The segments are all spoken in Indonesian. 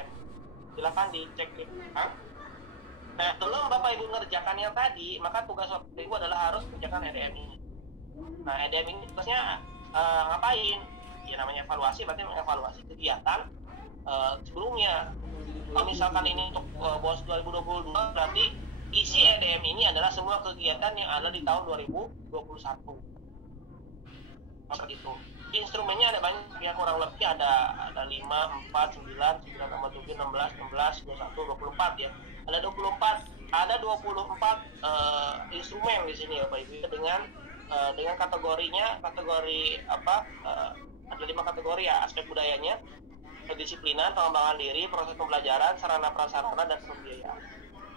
EDM. Silakan dicek. Nah, sebelum Bapak Ibu mengerjakan yang tadi, maka tugas Bapak Ibu adalah harus mengerjakan EDM ini. Nah, EDM ini tugasnya ngapain? Ya namanya evaluasi, berarti mengevaluasi kegiatan sebelumnya. Kalau misalkan ini untuk BOS 2022, berarti isi EDM ini adalah semua kegiatan yang ada di tahun 2021. Seperti itu. Instrumennya ada banyak ya, kurang lebih ada 5, 4, 9, 9 tambah 7, 16, 16, 21, 24 ya. Ada 24 instrumen di sini ya Bapak Ibu, dengan kategorinya, kategori apa? Ada 5 kategori ya, aspek budayanya, kedisiplinan, pengembangan diri, proses pembelajaran, sarana prasarana, dan pembiayaan.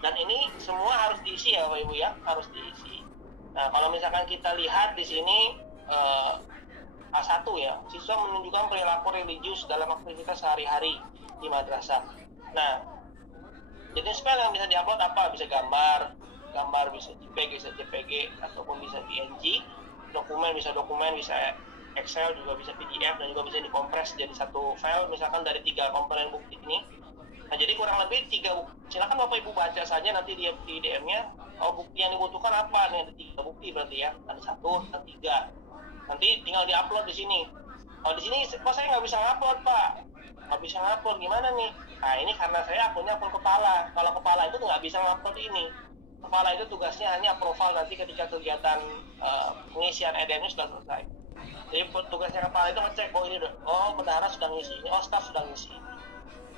Dan ini semua harus diisi ya Bapak Ibu ya, harus diisi. Nah, kalau misalkan kita lihat di sini A1 ya, siswa menunjukkan perilaku religius dalam aktivitas sehari-hari di madrasah. Nah, jenis file yang bisa diupload apa? Bisa gambar bisa JPG ataupun bisa PNG, dokumen bisa Excel, juga bisa PDF, dan juga bisa dikompres jadi satu file misalkan dari 3 komponen bukti ini. Nah, jadi kurang lebih 3 silakan Bapak Ibu baca saja nanti di DM-nya. Bukti yang dibutuhkan apa? Nih ada 3 bukti berarti ya. Ada 1 dan 3. Nanti tinggal diupload di sini. Di sini kok saya nggak bisa ngupload Pak? Nggak bisa ngupload gimana nih? Nah, ini karena saya akunnya akun kepala. Kalau kepala itu nggak bisa ngupload ini. Kepala itu tugasnya hanya approval nanti ketika kegiatan pengisian EDM-nya sudah selesai. Jadi tugasnya kepala itu ngecek, bendahara sudah ngisi, staf sudah ngisi.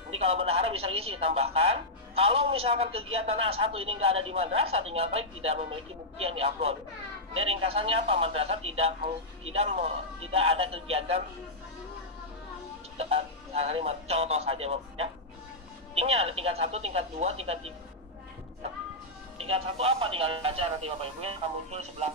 Nanti kalau bendahara bisa ngisi, tambahkan. Kalau misalkan kegiatan A1 ini nggak ada di madrasah, tinggal klik tidak memiliki bukti yang diupload. Dan ringkasannya apa? Madrasah tidak ada kegiatan hari contoh saja ya. Tinggal ada tingkat 1, tingkat 2, tingkat 3. Tingkat 1 apa? Tinggal baca nanti Bapak Ibu ya, akan muncul sebelah.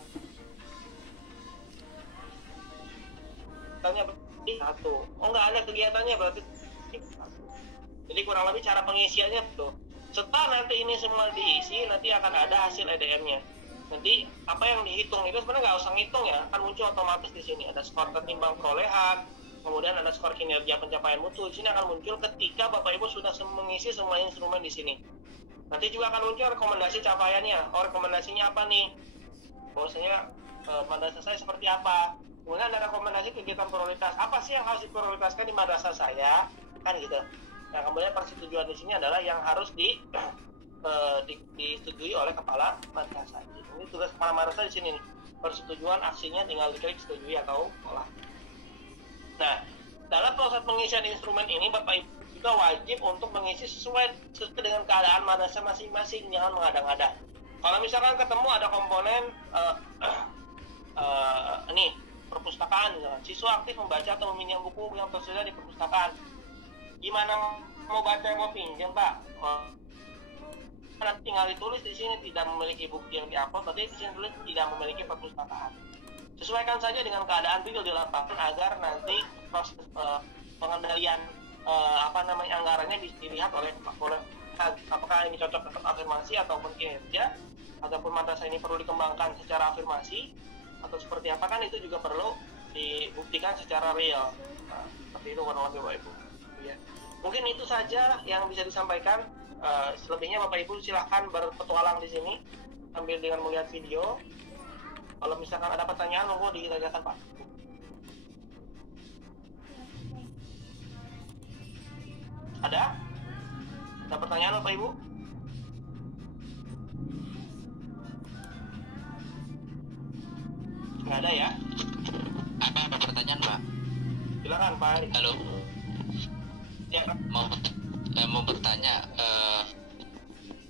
Tanya berarti 1. Nggak ada kegiatannya berarti 1. Jadi kurang lebih cara pengisiannya tuh. Setelah nanti ini semua diisi, nanti akan ada hasil EDM-nya. Nanti apa yang dihitung itu sebenarnya nggak usah ngitung ya, akan muncul otomatis di sini. Ada skor ketimbang perolehan, kemudian ada skor kinerja pencapaian mutu. Di sini akan muncul ketika Bapak Ibu sudah mengisi semua instrumen di sini. Nanti juga akan muncul rekomendasi capaiannya. Rekomendasinya apa nih? Bahwasanya madrasah saya seperti apa? Kemudian ada rekomendasi kegiatan prioritas. Apa sih yang harus diprioritaskan di madrasah saya? Kan gitu. Nah, kemudian persetujuan di sini adalah yang harus disetujui oleh kepala madrasah. Ini tugas kepala madrasah di sini nih. Persetujuan aksinya tinggal diklik setujui atau tolak. Nah, dalam proses pengisian instrumen ini Bapak Ibu juga wajib untuk mengisi sesuai dengan keadaan madrasah masing-masing, jangan mengada-ngada. Kalau misalkan ketemu ada komponen ini perpustakaan, siswa aktif membaca atau meminjam buku yang tersedia di perpustakaan. Gimana mau baca, mau pinjam Pak? Nanti tinggal ditulis di sini tidak memiliki bukti yang diupload, berarti di sini tulis tidak memiliki perpustakaan. Sesuaikan saja dengan keadaan real di lapangan agar nanti proses pengendalian anggarannya bisa dilihat oleh apakah ini cocok untuk afirmasi ataupun kinerja, ataupun madrasah ini perlu dikembangkan secara afirmasi atau seperti apa, kan itu juga perlu dibuktikan secara real. Nah, seperti itu kurang lebih Bapak Ibu. Ya. Mungkin itu saja yang bisa disampaikan. Selebihnya Bapak Ibu silahkan berpetualang di sini sambil dengan melihat video. Kalau misalkan ada pertanyaan, monggo ditanyakan Pak. Ada? Ada pertanyaan Bapak Ibu? Nggak ada ya? Ada pertanyaan Pak? Silakan Pak. Halo. Ya, mau bertanya,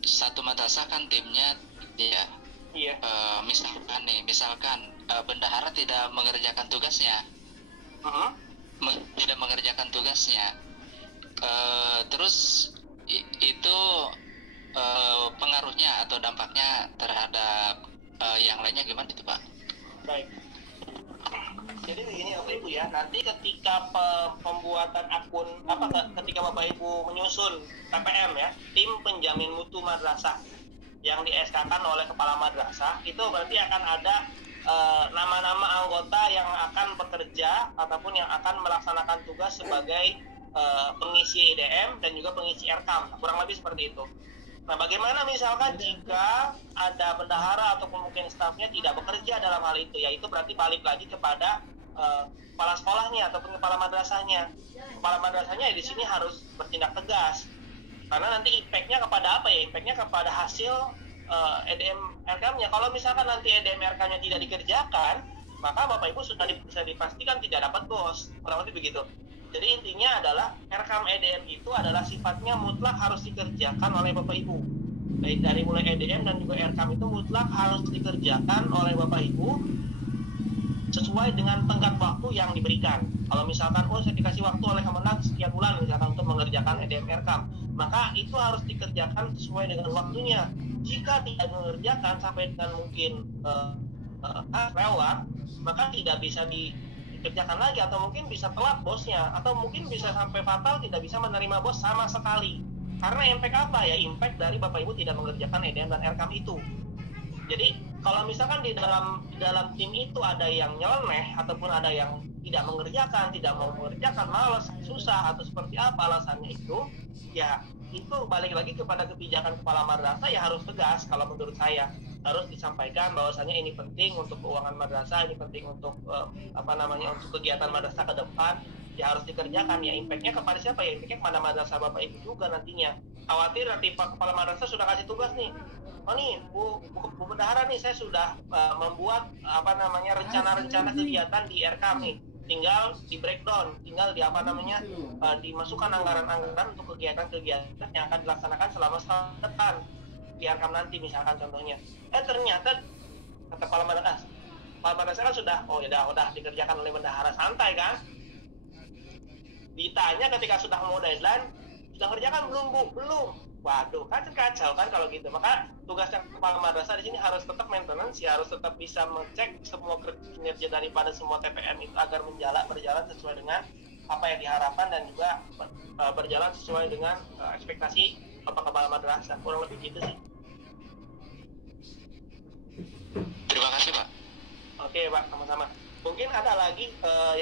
satu madrasah kan timnya ya. Iya. Misalkan bendahara tidak mengerjakan tugasnya, tidak mengerjakan tugasnya, terus itu pengaruhnya atau dampaknya terhadap yang lainnya gimana itu Pak? Baik. Jadi begini Bapak Ibu ya, nanti ketika pembuatan akun ketika Bapak Ibu menyusun TPM ya, tim penjamin mutu madrasah yang di SK-kan oleh kepala madrasah, itu berarti akan ada nama-nama anggota yang akan bekerja ataupun yang akan melaksanakan tugas sebagai pengisi EDM dan juga pengisi RKAM, kurang lebih seperti itu. Nah, bagaimana misalkan jika ada bendahara ataupun mungkin stafnya tidak bekerja dalam hal itu, yaitu berarti balik lagi kepada kepala sekolahnya ataupun kepala madrasahnya. Kepala madrasahnya di sini harus bertindak tegas, karena nanti impact-nya kepada apa ya? Impact-nya kepada hasil EDM RKAM-nya. Kalau misalkan nanti EDM RKAM-nya tidak dikerjakan, maka Bapak Ibu sudah bisa dipastikan tidak dapat BOS, kurang lebih begitu. Jadi intinya adalah RKAM EDM itu adalah sifatnya mutlak harus dikerjakan oleh Bapak Ibu. Baik dari mulai EDM dan juga RKAM itu mutlak harus dikerjakan oleh Bapak Ibu sesuai dengan tenggat waktu yang diberikan. Kalau misalkan saya dikasih waktu oleh Kemenag sekian bulan misalkan untuk mengerjakan EDM RKAM, maka itu harus dikerjakan sesuai dengan waktunya. Jika tidak mengerjakan sampai dengan mungkin lewat, maka tidak bisa dikerjakan lagi, atau mungkin bisa telat bosnya, atau mungkin bisa sampai fatal tidak bisa menerima bos sama sekali. Karena impact apa ya? Impact dari Bapak Ibu tidak mengerjakan EDM dan RKAM itu. Jadi kalau misalkan di dalam tim itu ada yang nyeleneh ataupun ada yang tidak mengerjakan, tidak mau mengerjakan, malas, susah atau seperti apa alasannya itu, ya itu balik lagi kepada kebijakan kepala madrasah, ya harus tegas. Kalau menurut saya harus disampaikan bahwasanya ini penting untuk keuangan madrasah, ini penting untuk untuk kegiatan madrasah ke depan, ya harus dikerjakan. Ya impactnya kepada siapa ya? Impactnya kepada madrasah Bapak Ibu juga nantinya. Khawatir nanti Pak Kepala Madrasah sudah kasih tugas nih, Bu Bendahara nih, saya sudah membuat rencana-rencana kegiatan di RKAM nih, tinggal di breakdown, tinggal dimasukkan anggaran-anggaran untuk kegiatan-kegiatan yang akan dilaksanakan selama setahun depan di RKAM nanti misalkan contohnya. Ternyata kata Kepala Madrasah kan sudah udah dikerjakan oleh bendahara, santai kan. Ditanya ketika sudah mau deadline, sudah kerjakan belum Bu? Belum. Waduh, kan kacau kan kalau gitu. Maka tugasnya kepala madrasah di sini harus tetap maintenance, ya harus tetap bisa mengecek semua kinerja daripada semua TPM itu agar berjalan sesuai dengan apa yang diharapkan dan juga berjalan sesuai dengan ekspektasi Bapak Kepala Madrasah. Kurang lebih gitu sih. Terima kasih Pak. Oke Pak, sama-sama. Mungkin ada lagi